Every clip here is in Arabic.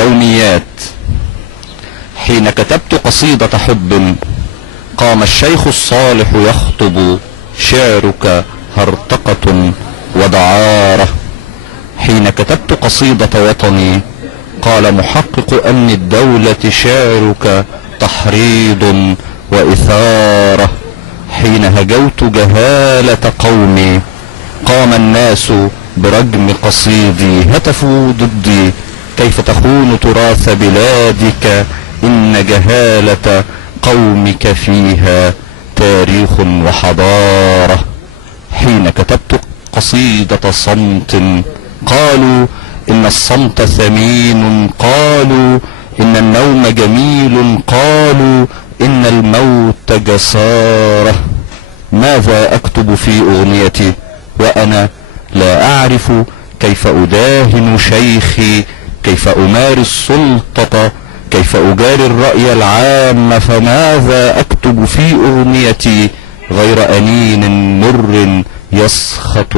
يوميات. حين كتبت قصيدة حب قام الشيخ الصالح يخطب، شعرك هرطقة ودعارة. حين كتبت قصيدة وطني قال محقق أمن الدولة، شعرك تحريض وإثارة. حين هجوت جهالة قومي قام الناس برجم قصيدي، هتفوا ضدي كيف تخون تراث بلادك، إن جهالة قومك فيها تاريخ وحضارة. حين كتبت قصيدة صمت قالوا إن الصمت ثمين، قالوا إن النوم جميل، قالوا إن الموت جسارة. ماذا أكتب في أغنيتي وأنا لا أعرف كيف أداهن شيخي، كيف أمارس سلطة، كيف أجاري الرأي العام؟ فماذا أكتب في أغنيتي غير أنين مر يسخط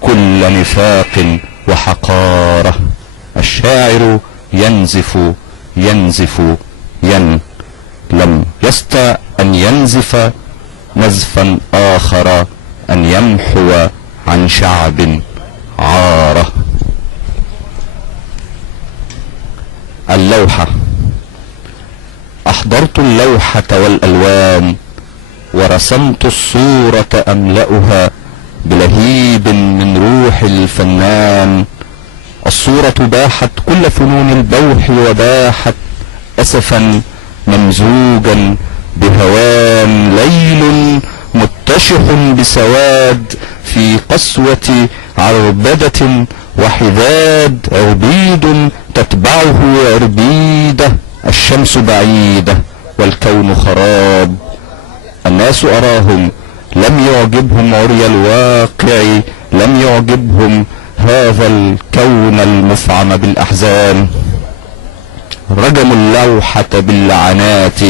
كل نفاق وحقارة؟ الشاعر ينزف ينزف لم يستطع أن ينزف نزفا آخر، أن يمحو عن شعب عاره. اللوحة. أحضرت اللوحة والألوان ورسمت الصورة أملأها بلهيب من روح الفنان. الصورة باحت كل فنون البوح وباحت أسفا ممزوجا بهوان. ليل متشح بسواد في قسوة عربدة وحداد، عربيد تتبعه عربيدة. الشمس بعيدة والكون خراب. الناس أراهم لم يعجبهم عري الواقع، لم يعجبهم هذا الكون المفعم بالأحزان. رجموا اللوحة باللعنات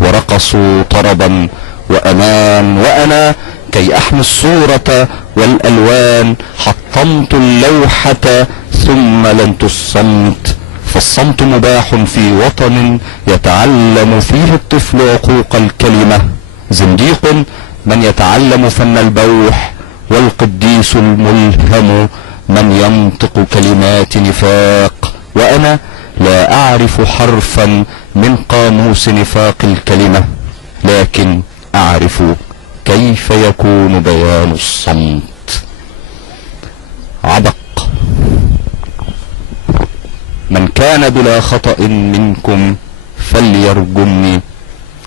ورقصوا طربا وأمان. وأنا كي أحمي الصورة والألوان حطمت اللوحة ثم لنت الصمت. فالصمت مباح في وطن يتعلم فيه الطفل عقوق الكلمة. زنديق من يتعلم فن البوح، والقديس الملهم من ينطق كلمات نفاق. وأنا لا أعرف حرفا من قاموس نفاق الكلمة، لكن أعرف كيف يكون بيان الصمت. عبق. من كان بلا خطأ منكم فليرجمني،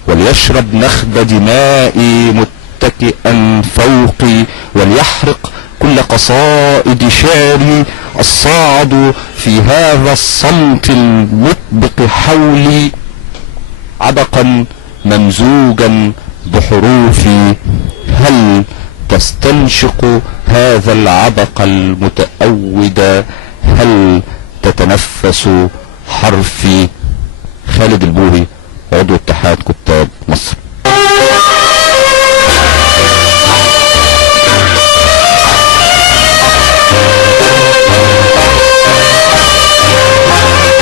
وليشرب نخب دمائي متكئا فوقي، وليحرق كل قصائد شعري الصاعد في هذا الصمت المطبق حولي، عبقا ممزوجا بحروفي. هل تستنشق هذا العبق المتأود؟ هل تتنفس حرفي؟ خالد البوهي، عضو اتحاد كتاب